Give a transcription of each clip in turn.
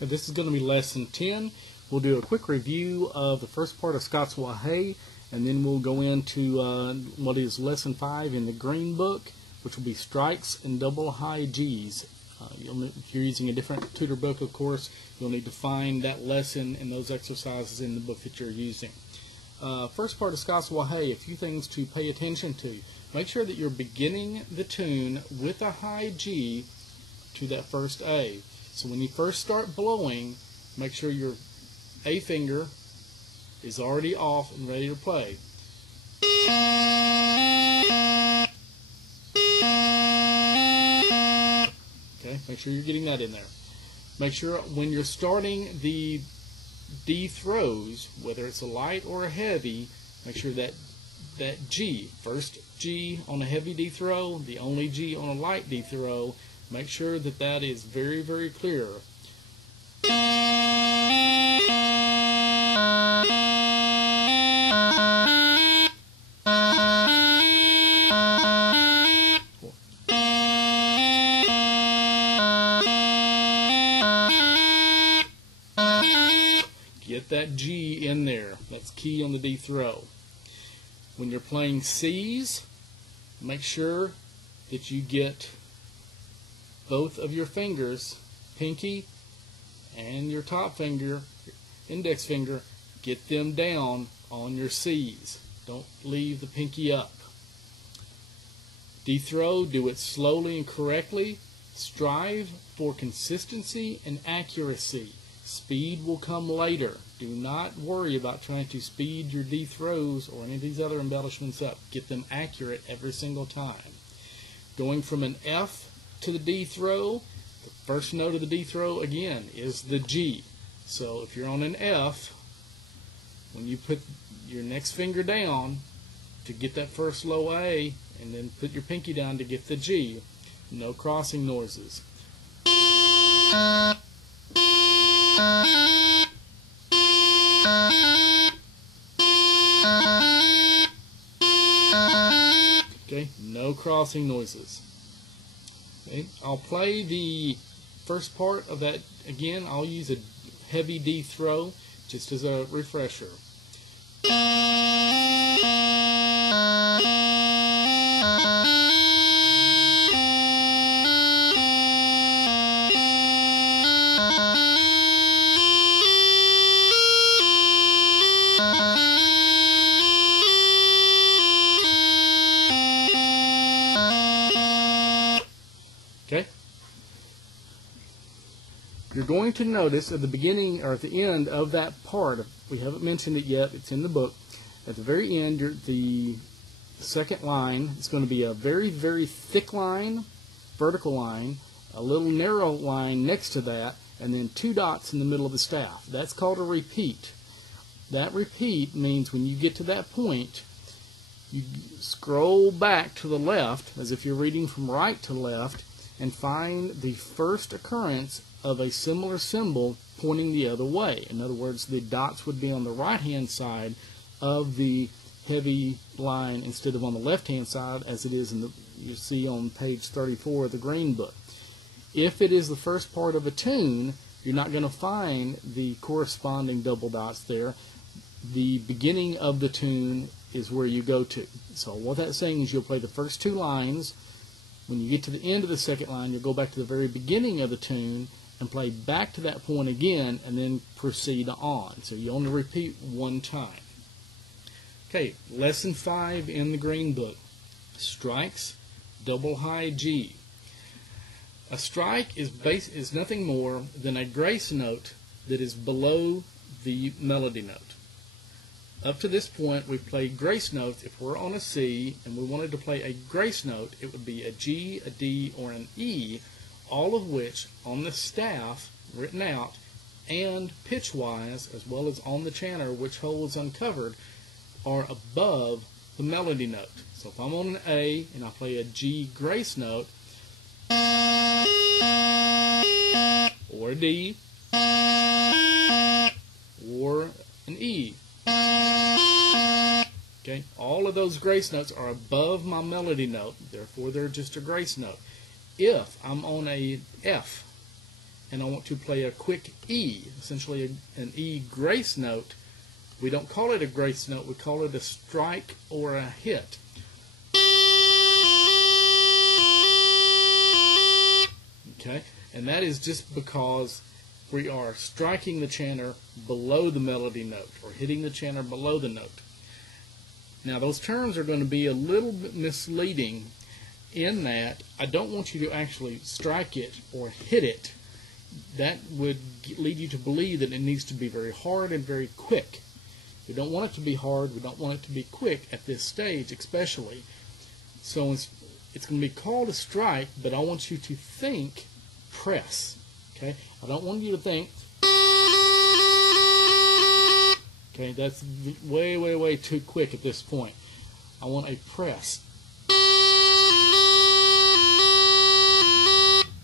Now, this is going to be lesson 10. We'll do a quick review of the first part of Scots Wha Hae, and then we'll go into what is lesson 5 in the green book, which will be strikes and double high G's. If you're using a different tutor book, of course, you'll need to find that lesson and those exercises in the book that you're using. First part of Scots Wha Hae, a few things to pay attention to. Make sure that you're beginning the tune with a high G to that first A. So when you first start blowing, make sure your A finger is already off and ready to play. Okay, make sure you're getting that in there. Make sure when you're starting the D throws, whether it's a light or a heavy, make sure that that G, first G on a heavy D throw, the only G on a light D throw, make sure that that is very, very clear. Get that G in there. That's key on the D throw. When you're playing C's, make sure that you get both of your fingers, pinky and your top finger, index finger, get them down on your C's. Don't leave the pinky up. D throw, do it slowly and correctly. Strive for consistency and accuracy. Speed will come later. Do not worry about trying to speed your D throws or any of these other embellishments up. Get them accurate every single time. Going from an F to the D throw, the first note of the D throw again is the G. So if you're on an F, when you put your next finger down to get that first low A, and then put your pinky down to get the G, no crossing noises. Okay, no crossing noises. Okay, I'll play the first part of that again. I'll use a heavy D throw just as a refresher. Okay? You're going to notice at the beginning or at the end of that part, we haven't mentioned it yet, it's in the book, at the very end, the second line is going to be a very, very thick line, vertical line, a little narrow line next to that, and then two dots in the middle of the staff. That's called a repeat. That repeat means when you get to that point, you scroll back to the left, as if you're reading from right to left, and find the first occurrence of a similar symbol pointing the other way. In other words, the dots would be on the right-hand side of the heavy line instead of on the left-hand side, as it is in the you see on page 34 of the green book. If it is the first part of a tune, you're not going to find the corresponding double dots there. The beginning of the tune is where you go to. So what that's saying is you'll play the first two lines. When you get to the end of the second line, you'll go back to the very beginning of the tune and play back to that point again and then proceed on. So you only repeat one time. Okay, lesson 5 in the green book. Strikes, double high G. A strike is nothing more than a grace note that is below the melody note. Up to this point, we've played grace notes. If we're on a C and we wanted to play a grace note, it would be a G, a D, or an E, all of which on the staff, written out, and pitch-wise, as well as on the chanter, which hole is uncovered, are above the melody note. So if I'm on an A and I play a G grace note, or a D, or an E, okay, all of those grace notes are above my melody note, therefore they're just a grace note. If I'm on a F and I want to play a quick E, essentially an E grace note. We don't call it a grace note, we call it a strike or a hit. Okay, and that is just because we are striking the chanter below the melody note, or hitting the chanter below the note. Now those terms are going to be a little bit misleading in that I don't want you to actually strike it or hit it. That would lead you to believe that it needs to be very hard and very quick. We don't want it to be hard, we don't want it to be quick at this stage especially. So it's going to be called a strike, but I want you to think press. Okay? I don't want you to think. Okay, that's way, way, way too quick at this point. I want a press.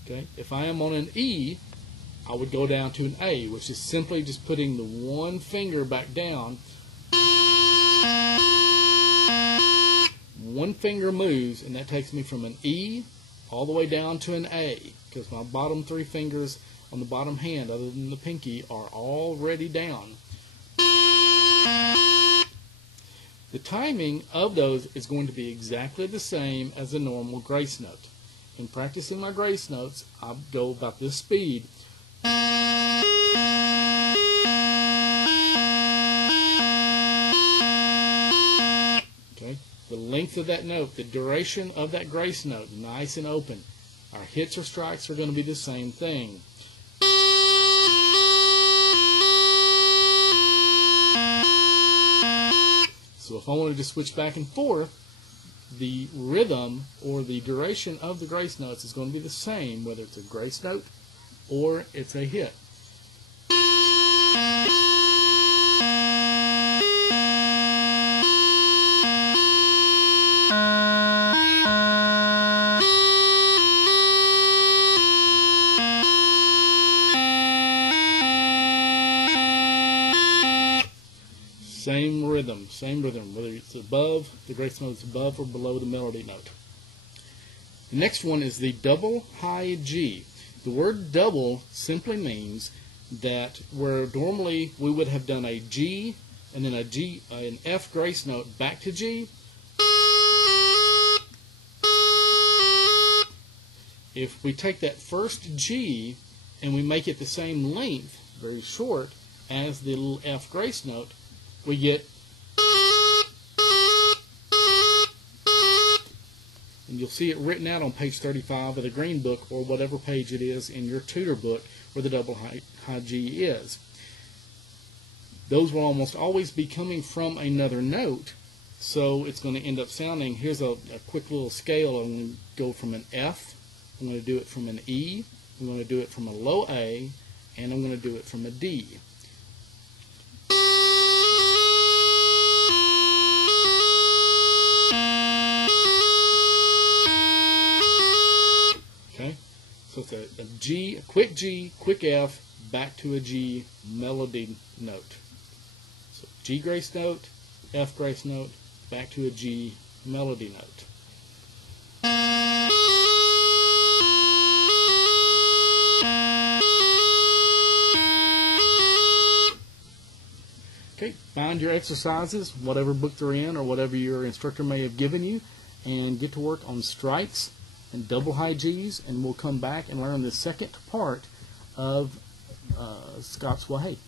Okay, if I am on an E, I would go down to an A, which is simply just putting the one finger back down. One finger moves, and that takes me from an E all the way down to an A, because my bottom three fingers on the bottom hand, other than the pinky, are already down. The timing of those is going to be exactly the same as a normal grace note. In practicing my grace notes, I go about this speed. Okay, the length of that note, the duration of that grace note, nice and open. Our hits or strikes are going to be the same thing. So if I wanted to switch back and forth, the rhythm or the duration of the grace notes is going to be the same, whether it's a grace note or it's a hit. Same rhythm, whether it's above, the grace note is above or below the melody note. The next one is the double high G. The word double simply means that where normally we would have done a G and then an F grace note back to G, if we take that first G and we make it the same length, very short, as the little F grace note, we get, and you'll see it written out on page 35 of the green book or whatever page it is in your tutor book where the double high G is. Those will almost always be coming from another note, so it's going to end up sounding, here's a quick little scale. I'm going to go from an F, I'm going to do it from an E, I'm going to do it from a low A, and I'm going to do it from a D. So it's a G, quick F, back to a G melody note. So G grace note, F grace note, back to a G melody note. Okay, find your exercises, whatever book they're in or whatever your instructor may have given you, and get to work on strikes and double high G's, and we'll come back and learn the second part of Scots Wha Hae.